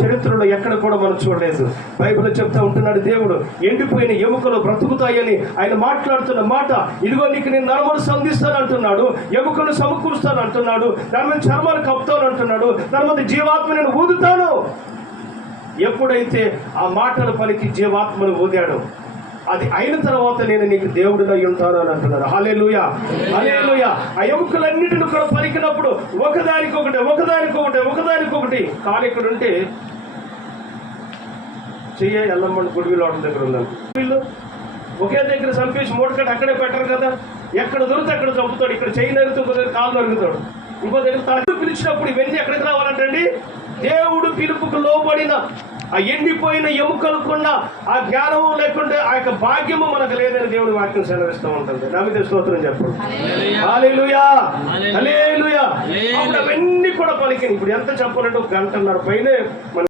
చరిత్రలో ఎక్కడ కూడా మనం చూడలేదు. బైబిల్ చెప్తా ఉంటున్నాడు దేవుడు, ఎండిపోయిన ఎముకలు బ్రతుకుతాయని ఆయన మాట్లాడుతున్న మాట. ఇదిగో నీకు నేను నరములు సంధిస్తాను అంటున్నాడు, ఎముకలు సమకూరుస్తాను అంటున్నాడు, దాని మీద చర్మాలు కప్పుతాను అంటున్నాడు, దాని మీద జీవాత్మ నేను ఊదుతాను. ఎప్పుడైతే ఆ మాటలు పలికి జీవాత్మను ఊదాడు, అది అయిన తర్వాత నేను నీకు దేవుడినై ఉంటాను అని అంటున్నాడు. హల్లెలూయా, హల్లెలూయా. ఆ ఎముకలన్నిటిని కూడా పలికినప్పుడు ఒకదానికొకటి కాలు ఇక్కడ ఉంటే చెయ్య ఎల్లమ్మని గుడివిలో దగ్గర ఉందని వీళ్ళు ఒకే దగ్గర చంపేసి మూటకట్టి అక్కడే పెట్టరు కదా. ఎక్కడ దొరికితే అక్కడ చంపుతాడు. ఇక్కడ చెయ్యి నరుగుతూ ఇంకో దగ్గర కాలు నరుగుతాడు, ఇంకో దగ్గర తల పిలిచినప్పుడు ఇవన్నీ ఎక్కడికి రావాలంటండి? దేవుడు పిలుపుకు లోబడిన ఆ ఎండిపోయిన ఎముకలకున్న ఆ జ్ఞానము లేకుంటే ఆ యొక్క భాగ్యము మనకు లేదని దేవుడి వాక్యం సెలవిస్తూ ఉంటుంది. నమ్మితే స్తోత్రం చెప్పండి. హల్లెలూయా, హల్లెలూయా. అప్పుడు అవన్నీ కూడా పలికింది. ఇప్పుడు ఎంత చెప్పాలంటే 1.5 గంట పైనే